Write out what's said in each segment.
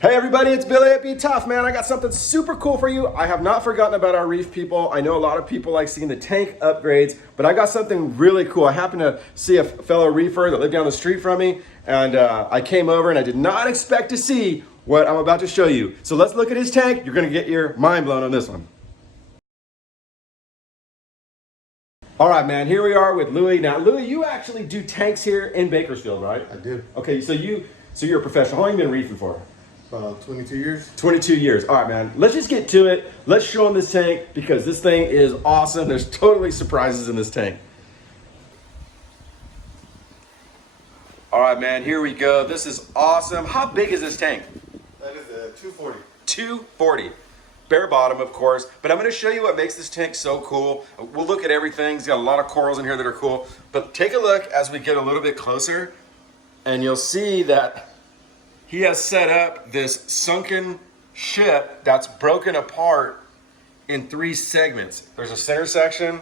Hey everybody, it's Billy at BTUFF, man. I got something super cool for you. I have not forgotten about our Reef people. I know a lot of people like seeing the tank upgrades, but I got something really cool. I happened to see a fellow reefer that lived down the street from me, and I came over and I did not expect to see what I'm about to show you. So let's look at his tank. You're gonna get your mind blown on this one. All right, man, here we are with Louie. Now, Louie, you actually do tanks here in Bakersfield, right? I do. Okay, so you're a professional. How long have you been reefing for? 22 years. 22 years. All right, man. Let's just get to it. Let's show them this tank because this thing is awesome. There's totally surprises in this tank. All right, man. Here we go. This is awesome. How big is this tank? That is a 240. 240. Bare bottom, of course. But I'm going to show you what makes this tank so cool. We'll look at everything. It's got a lot of corals in here that are cool. But take a look as we get a little bit closer, and you'll see that he has set up this sunken ship that's broken apart in 3 segments. There's a center section,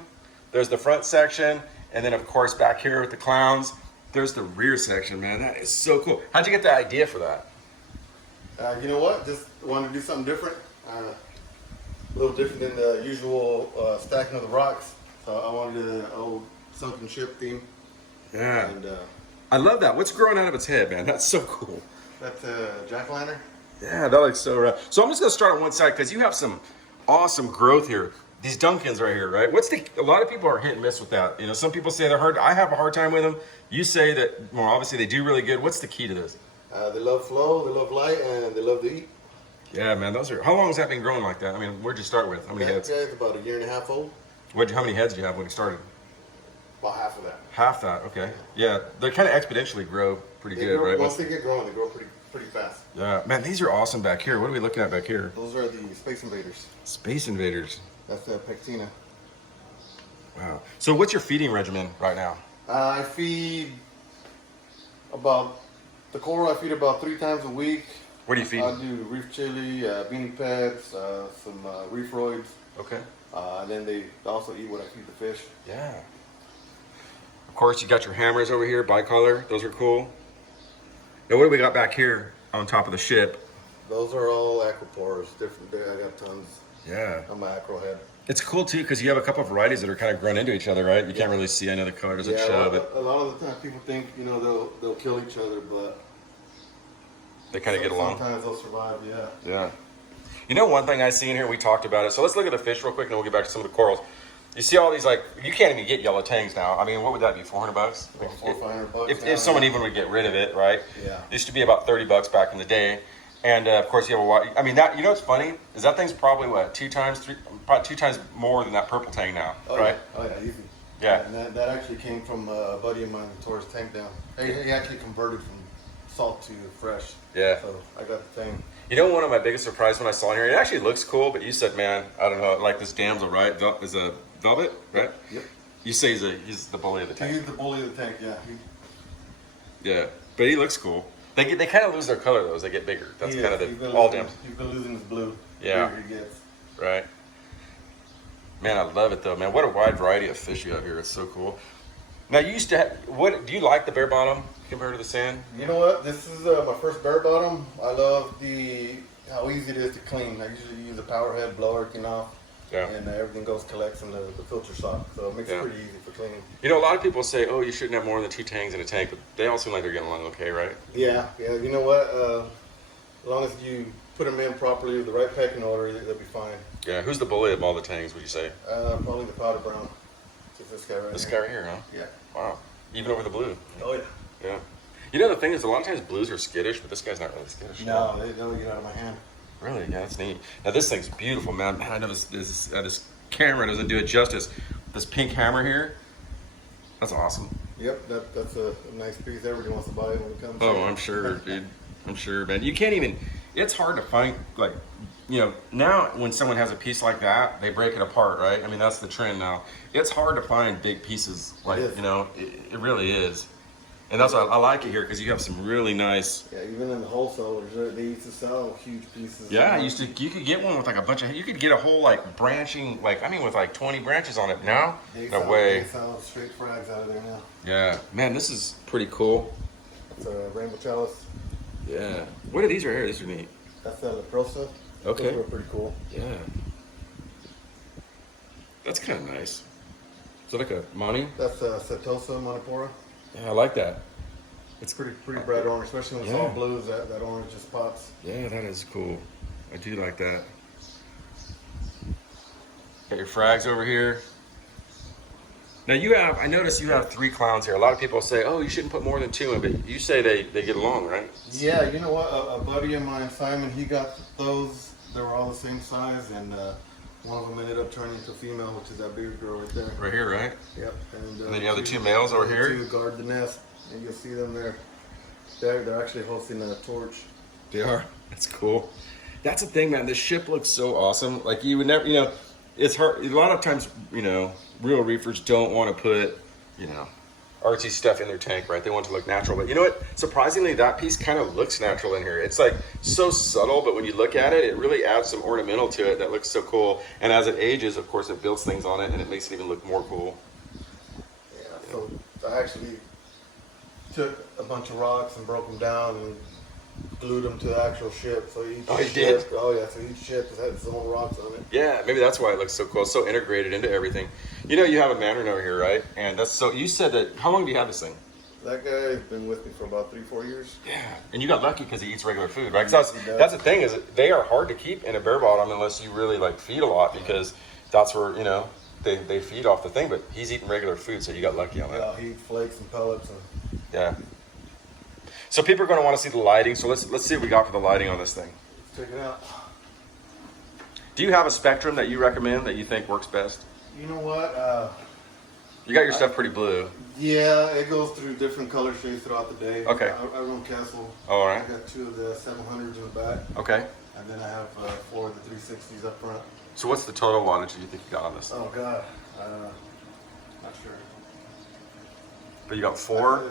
there's the front section, and then of course back here with the clowns, there's the rear section, man. That is so cool. How'd you get the idea for that? You know what? Just wanted to do something different. A little different than the usual stacking of the rocks. So I wanted an old sunken ship theme. Yeah. And I love that. What's growing out of its head, man? That's so cool. that's a jack-o'-lantern. Yeah, that looks so rough. So I'm just gonna start on one side because you have some awesome growth here. These Duncans right here, right? A lot of people are hit and miss with that. You know, some people say they're hard. I have a hard time with them. You say that, well, obviously they do really good. What's the key to this? They love flow, they love light, and they love to eat. Yeah, man, how long has that been growing like that? I mean, where'd you start with? How many heads? It's about a 1.5 years old. How many heads do you have when you started? About half of that. Half that, okay. Yeah, they kind of exponentially grow pretty good, right? Once they get growing, they grow pretty fast. Yeah, man, these are awesome back here. What are we looking at back here? Those are the Space Invaders. Space Invaders. That's the Pectina. Wow. So what's your feeding regimen right now? I feed about, the coral I feed about 3 times a week. What do you feed? I do reef chili, beanie pads, some reefroids. Okay. And then they also eat what I feed the fish. Yeah. Of course, you got your hammers over here, bicolor. Those are cool. Now, what do we got back here on top of the ship? Those are all Acroporas, different. I got tons. Yeah. On my acro head. It's cool too because you have a couple of varieties that are kind of grown into each other, right? You can't really see. I know the color doesn't show, but a lot of the time people think they'll kill each other, but they kind of get along. Sometimes they'll survive. Yeah. Yeah. You know, one thing I see in here, we talked about it. So let's look at the fish real quick, and then we'll get back to some of the corals. You see all these, like, you can't even get yellow tangs now. I mean, what would that be? $400? About $400-500. If someone even would get rid of it, right? Yeah. It used to be about $30 back in the day. And of course, you have a. I mean, that, you know what's funny is that thing's probably what, 2 times more than that purple tang now, right? Yeah. Oh yeah, easy. Yeah. And that actually came from a buddy of mine who tore his tank down. He actually converted from salt to fresh. Yeah. So I got the thing. You know, one of my biggest surprises when I saw it here, it actually looks cool, but you said, man, I don't know, like this damsel, right? Is a velvet, right? Yep. You say he's the bully of the tank. He's the bully of the tank, yeah. Yeah, but he looks cool. They kind of lose their color though as they get bigger. That's kind of all damsels. He's been losing his blue. Yeah. He gets. Right. Man, I love it though, man. What a wide variety of fish you have here. It's so cool. Now, you used to have, do you like the bare bottom compared to the sand? You know what? This is my first bare bottom. I love how easy it is to clean. I usually use a power head, blow everything off. Yeah. And everything collects in the filter sock. So it makes it pretty easy for cleaning. You know, a lot of people say, oh, you shouldn't have more than 2 tangs in a tank, but they all seem like they're getting along okay, right? Yeah. You know what? As long as you put them in properly with the right pecking order, they'll be fine. Yeah. Who's the bully of all the tangs, would you say? Probably the powder brown. Just this guy right here. This guy right here, huh? Yeah. Wow. Even over the blue. Oh, yeah. Yeah. You know, the thing is, a lot of times blues are skittish, but this guy's not really skittish. No, they'll get out of my hand. Really? Yeah, that's neat. Now, this thing's beautiful, man. Man, I know this camera doesn't do it justice. This pink hammer here, that's awesome. Yep, that's a nice piece. Everybody wants to buy it when it comes. Oh, I'm sure, dude. I'm sure, man. You can't even, it's hard to find, like, you know, now when someone has a piece like that, they break it apart, right? I mean, that's the trend now. It's hard to find big pieces like, you know, it really is. And that's why I like it here, because you have some really nice. Yeah, even in the wholesalers, they used to sell huge pieces. Yeah, you could get one with like a bunch of, you could get a whole like branching, like, I mean, with like 20 branches on it now. No way. They sell straight frags out of there now. Yeah, man, this is pretty cool. It's a rainbow chalice. Yeah. What are these right here? These are neat. That's the leprosa. Okay. Those were pretty cool. Yeah. That's kind of nice. Is it like a Monty? That's Setosa Monipora. Yeah, I like that. It's pretty bright orange, especially when it's all blues. That orange just pops. Yeah, that is cool. I do like that. Got your frags over here. Now I noticed you have 3 clowns here. A lot of people say, oh, you shouldn't put more than 2 in, but you say they get along, right? Yeah, you know what? A buddy of mine, Simon, he got those. They were all the same size, and one of them ended up turning into a female, which is that big girl right there. Right here, right? Yep. And then you have the 2 males over here? 2 guard the nest, and you'll see them there. They're actually hosting a torch. They are. That's cool. That's the thing, man. This ship looks so awesome. Like you would never, it's hard. A lot of times, real reefers don't want to put, artsy stuff in their tank, right? They want it to look natural. But you know what? Surprisingly, that piece kind of looks natural in here. It's like so subtle, but when you look at it, it really adds some ornamental to it that looks so cool. And as it ages, of course, it builds things on it and it makes it even look more cool. Yeah, so I actually took a bunch of rocks and broke them down and glued them to the actual ship. So each did? Oh yeah, so each ship has had its own rocks on it. Yeah, maybe that's why it looks so cool. It's so integrated into everything. You have a mandarin over here, right? And that's so. You said that. How long do you have this thing? That guy's been with me for about 3-4 years. Yeah, and you got lucky because he eats regular food, right? 'Cause that's the thing is they are hard to keep in a bare bottom unless you really feed a lot because that's where they feed off the thing. But he's eating regular food, so you got lucky on that. Yeah, he eats flakes and pellets and. Yeah. So people are going to want to see the lighting. So let's see what we got for the lighting on this thing. Check it out. Do you have a spectrum that you recommend that you think works best? You know what? You got your stuff pretty blue. Yeah, it goes through different color shades throughout the day. Okay. I run Castle. All right. I got 2 of the 700s in the back. Okay. And then I have 4 of the 360s up front. So what's the total wattage you think you got on this? Oh God, not sure. But you got 4.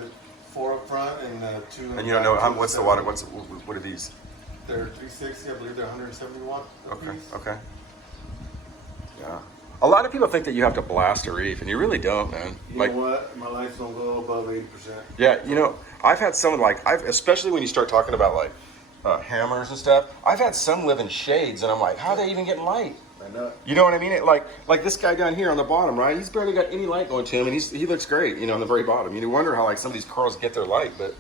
4 up front and 2. In And you don't know what's the watt? What are these? They're 360. I believe they're 170 watt. Okay. Okay. Yeah. A lot of people think that you have to blast a reef, and you really don't, man. You know what? My lights don't go above 80%. Yeah. I've had some especially when you start talking about hammers and stuff. I've had some live in shades, and I'm like, how are they even getting light? I know. You know what I mean? Like this guy down here on the bottom, right? He's barely got any light going to him, and he looks great, on the very bottom. You wonder how some of these corals get their light, but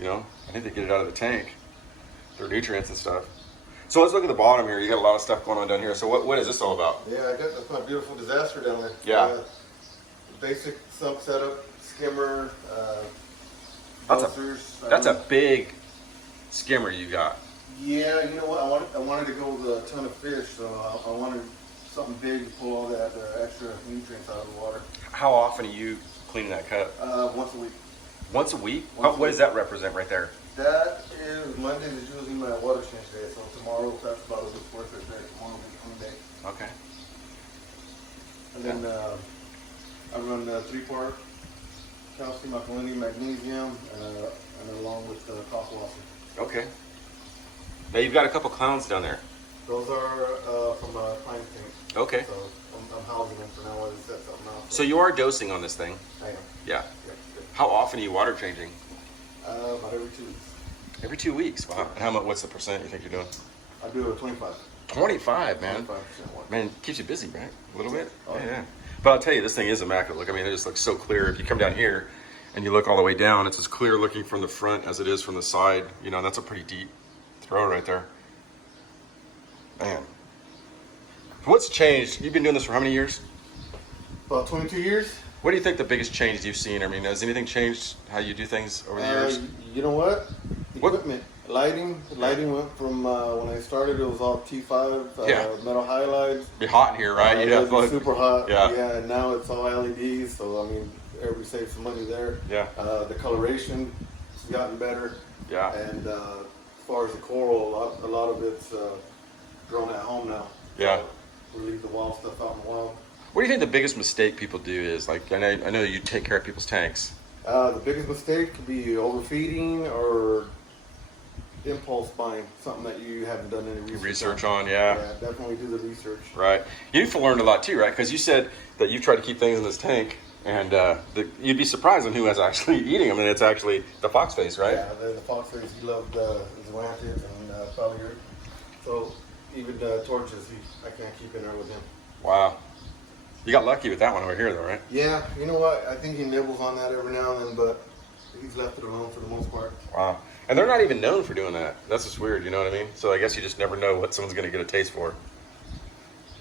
I think they get it out of the tank, their nutrients and stuff. So let's look at the bottom here. You got a lot of stuff going on down here. So what is this all about? Yeah, that's my beautiful disaster down there. Yeah. Basic sump setup, skimmer, That's a big skimmer you got. Yeah, you know what? I wanted to go with a ton of fish, so I wanted something big to pull all that extra nutrients out of the water. How often are you cleaning that cup? Once a week. Once a week? What does that represent right there? That is Monday is usually my water change day, so tomorrow that's about a week's worth right there. Tomorrow will be clean day. Okay. And then I run 3-part calcium, alkalinity, magnesium, and along with Acroporas. Okay. Now you've got a couple clowns down there. Those are from a pine tank. Okay. So I'm housing them for now while they set something else. So you are dosing on this thing? I am. Yeah. Yeah. How often are you water changing? About every 2 weeks. Every 2 weeks. Wow. And what's the percent you think you're doing? I do a 25. 25, man. 25% one. Man, it keeps you busy, right? A little bit? Oh, yeah. But I'll tell you, this thing is immaculate. Look, it just looks so clear. If you come down here and you look all the way down, it's as clear looking from the front as it is from the side. That's a pretty deep throw right there. Man. What's changed? You've been doing this for how many years? About 22 years. What do you think the biggest change you've seen? Has anything changed how you do things over the years? You know what? Equipment. Lighting. Lighting went from when I started, it was all T5, metal halides. Be hot in here, right? It'd be super hot. Yeah. Yeah, and now it's all LEDs, so everybody saves some money there. Yeah. The coloration has gotten better. Yeah. And as far as the coral, a lot of it's grown at home now. Yeah. So we leave the wild stuff out in the wild. What do you think the biggest mistake people do is? I know you take care of people's tanks. The biggest mistake could be overfeeding or impulse buying, something that you haven't done any research on. Yeah, definitely do the research. Right. You've learned a lot too, right? Because you said that you've tried to keep things in this tank, and you'd be surprised on who is actually eating them, and it's actually the foxface, right? Yeah, the foxface. He loved the Atlantis and probably So even torches, I can't keep in there with him. Wow. You got lucky with that one over here, though, right? Yeah, you know what? I think he nibbles on that every now and then, but he's left it alone for the most part. Wow. And they're not even known for doing that. That's just weird, you know what I mean? So I guess you just never know what someone's going to get a taste for.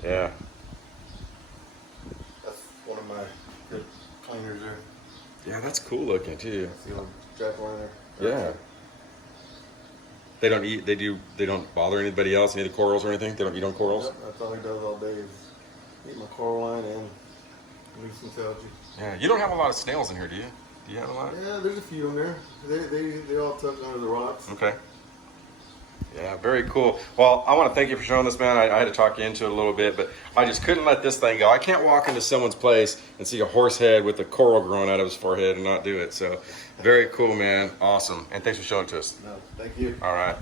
Yeah. That's one of my good cleaners there. Yeah, that's cool looking, too. See him jack one there. Yeah. They don't eat, they don't bother anybody else, any of the corals or anything? They don't eat on corals? Yep, that's all he does all day is eat my coral line and nuisance algae. Yeah. You don't have a lot of snails in here, do you? Do you have a lot? Yeah, there's a few in there. They all tuck under the rocks. Okay. Yeah, very cool. Well, I want to thank you for showing this, man. I had to talk you into it a little bit, but I just couldn't let this thing go. I can't walk into someone's place and see a horse head with a coral growing out of his forehead and not do it. So, very cool, man. Awesome. And thanks for showing it to us. No, thank you. All right.